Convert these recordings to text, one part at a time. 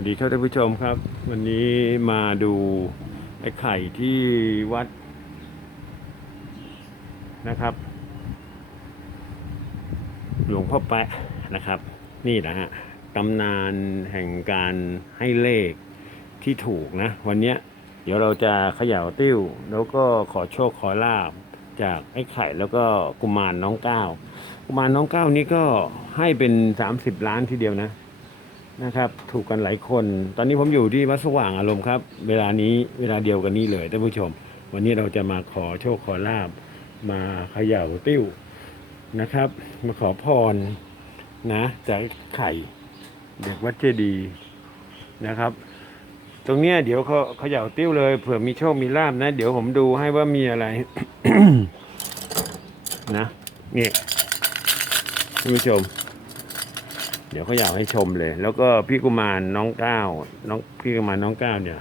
วัสดีครับท่านผู้ชมครับ วันนี้มาดูไอ้ไข่ที่วัดนะครับ หลวงพ่อแปะนะครับ นี่นะฮะตำนานแห่งการให้เลขที่ถูกนะ วันนี้เดี๋ยวเราจะเขย่าติ้ว แล้วก็ขอโชคขอลาบจากไอ้ไข่แล้วก็กุมารน้องก้าวกุมารน้องก้าวนี้ก็ให้เป็น 30 ล้านทีเดียวนะ นะครับ ถูกกันหลายคน ตอนนี้ผมอยู่ที่วัดสว่างอารมณ์ครับ เวลานี้เวลาเดียวกันนี้เลยท่านผู้ชม วันนี้เราจะมาขอโชคขอลาบมาเขย่าติ้วนะครับ มาขอพรนะจากไข่เด็กวัดเจดีย์นะครับ ตรงเนี้ยเดี๋ยวเขาเขย่าติ้วเลยเผื่อมีโชคมีลาบนะ เดี๋ยวผมดูให้ว่ามีอะไร นะนี่ท่านผู้ชม เดี๋ยวเขาอยากให้ชมเลย แล้วก็พี่กุมารน้องก้าวน้องพี่กุมารน้องก้าวเนี่ย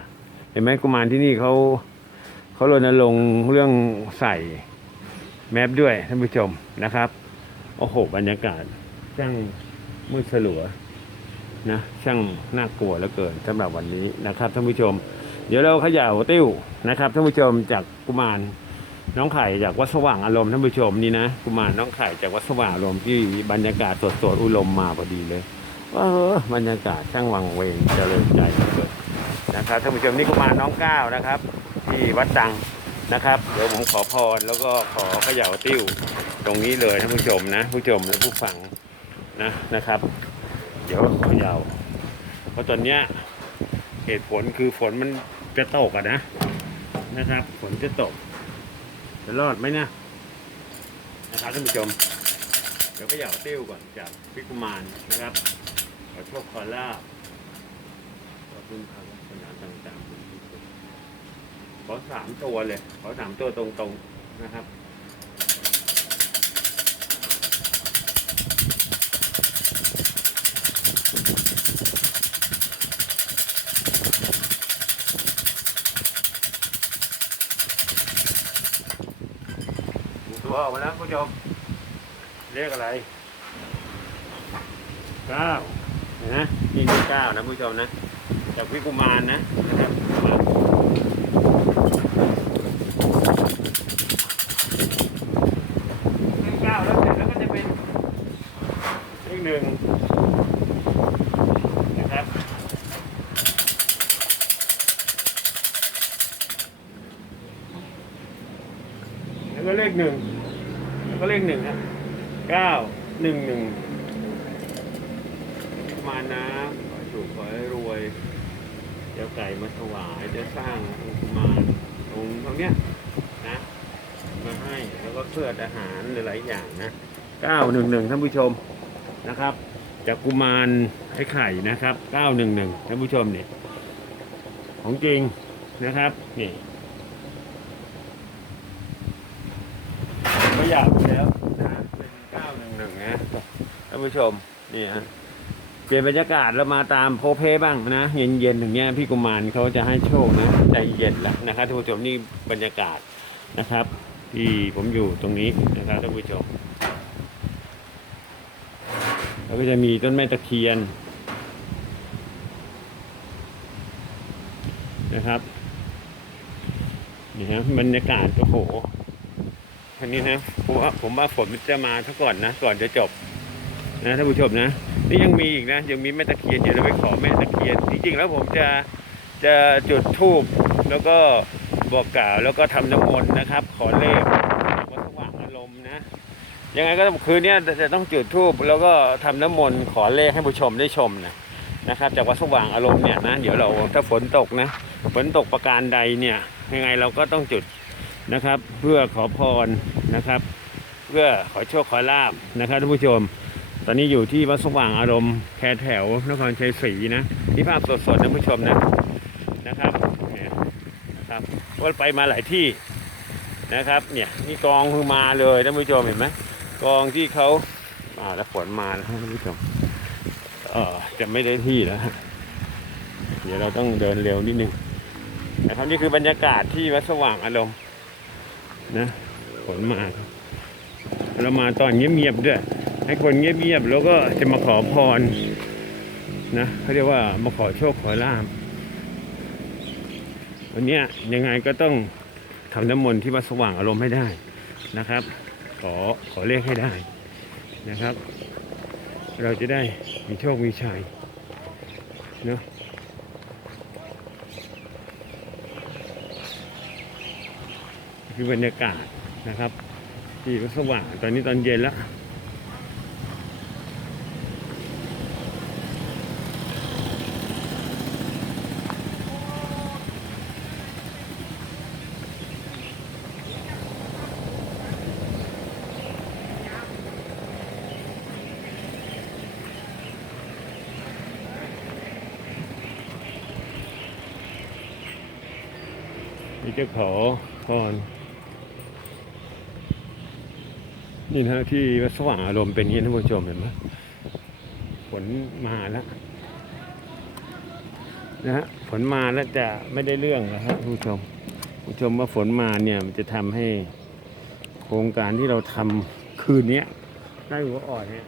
เห็นไหมกุมารที่นี่เขาเขารณรงค์เรื่องใส่แมปด้วยท่านผู้ชมนะครับโอ้โหบรรยากาศช่างมืดสลัวนะช่างน่ากลัวเหลือเกินสำหรับวันนี้นะครับท่านผู้ชม เดี๋ยวเราขย่าติ้วนะครับท่านผู้ชมจากกุมาร น้องไข่จากวัดสว่างอารมณ์ท่านผู้ชมนี่นะกุมารน้องไข่จากวัดสว่างอารมณ์ที่บรรยากาศสดสดๆอุลมมาพอดีเลยเออบรรยากาศช่างวังเวงเจริญใจเลือเกินะครับท่านผู้ชมนี่กุมารน้องก้าวนะครับ ที่วัดดังนะครับเดี๋ยวผมขอพรแล้วก็ขอเขย่าติ้วตรงนี้เลยท่านผู้ชมนะ ผู้ชมและผู้ฟังนะนะครับ เดี๋ยวเขย่าเพราะตอนเนี้ยเหตุผลคือฝนมันจะตกอะนะนะครับ ฝนจะตก จะรอดไหมเนี่ยนะครับท่านผู้ชม เดี๋ยวก็อยากติ้วก่อนจากพิกุมารนะครับขอโชคขอลาบขอคุณพระลักษณะต่างๆขอสามตัวเลย ขอสามตัวตรงๆนะครับ ออกมาแล้วคุณผู้ชมเลขอะไรเก้าเห็นไหมนี่เลขเก้านะคุณผู้ชมนะจากพิกุมารนะนะครับเลขเก้าแล้วเสร็จแล้วก็จะเป็นเลขหนึ่งนะครับแล้วก็เลขหนึ่ง ก็เลขหนึ่งครับเก้าหนึ่งหนึ่งมาน้ำขอถูกขอให้รวย เดี๋ยวไก่มาถวายจะสร้างองค์กุมารองค์ตรงเนี้ยนะมาให้แล้วก็เพื่ออาหารหลายอย่างนะเก้าหนึ่งหนึ่งท่านผู้ชมนะครับ จากกุมารไอ้ไข่นะครับเก้าหนึ่งหนึ่งท่านผู้ชมเนี่ยของจริงนะครับนี่ อยากแล้วนะเป็นเก้าหนึ่งหนึ่งนะท่านผู้ชมนี่ฮะเปลี่ยนบรรยากาศเรามาตามโพเพบ้างนะ เย็นเย็นๆอย่างเงี้ยพี่กุมารเขาจะให้โชคนะใจเย็นแล้วนะครับท่านผู้ชมนี่บรรยากาศนะครับ ที่ผมอยู่ตรงนี้นะครับท่านผู้ชมแล้วก็จะมีต้นไม้ตะเคียนนะครับนี่ฮะบรรยากาศโอ้โห อันนี้นะผมว่าผมว่าฝนมันจะมาซะก่อนนะก่อนจะจบนะท่านผู้ชมนะ นี่ยังมีอีกนะ ยังมีแม่ตะเคียนเดี๋ยวเราไปขอแม่ตะเคียนจริงๆแล้วผมจะจะจุดธูปแล้วก็บอกกล่าวแล้วก็ทำน้ำมนต์นะครับ ขอเลขวัดสว่างอารมณ์นะยังไงก็คืนนี้จะต้องจุดธูปแล้วก็ทำน้ำมนต์ขอเลขให้ผู้ชมได้ชมนะนะครับ จากวัดสว่างอารมณ์เนี่ยนะเดี๋ยวเราถ้าฝนตกนะฝนตกประการใดเนี่ยยังไงเราก็ต้องจุด นะครับ เพื่อขอพรนะครับ เพื่อขอโชคขอลาบนะครับท่านผู้ชม ตอนนี้อยู่ที่วัดสว่างอารมณ์แคแถวนครชัยศรีนะนี่ภาพสดๆนะผู้ชมนะนะครับเนี่ยนะครับว่าไปมาหลายที่นะครับ เนี่ยนี่กองคือมาเลยท่านผู้ชมเห็นไหมกองที่เขาอ่าแล้วฝนมาแล้วท่านผู้ชมเออจะไม่ได้ที่แล้วเดี๋ยวเราต้องเดินเร็วนิดนึงนะครับนี่คือบรรยากาศที่วัดสว่างอารมณ์ นะฝนมาครับเรามาตอนเงียบๆด้วย ให้คนเงียบๆแล้วก็จะมาขอพรนะเขาเรียกว่ามาขอโชคขอลาบวันนี้ยังไงก็ต้องทำน้ำมนต์ที่วัดสว่างอารมณ์ให้ได้นะครับ ขอขอเลขให้ได้นะครับ เราจะได้มีโชคมีชัยเนาะ คือบรรยากาศนะครับ ที่วัดสว่างตอนนี้ตอนเย็นแล้วนี่จะขอพร นี่นะที่วัดสว่างอารมณ์เป็นอย่างนี้ท่านผู้ชมเห็นไหมฝนมาแล้วนะฮะฝนมาแล้วจะไม่ได้เรื่องนะฮะท่านผู้ชมผู้ชมว่าฝนมาเนี่ยมันจะทำให้โครงการที่เราทำคืนเนี้ยได้หัวอ่อนเนี่ย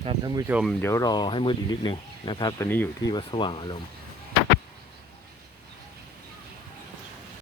นะครับท่านผู้ชมเดี๋ยวรอให้มืดอีกนิดหนึ่งนะครับ ตอนนี้อยู่ที่วัดสว่างอารมณ์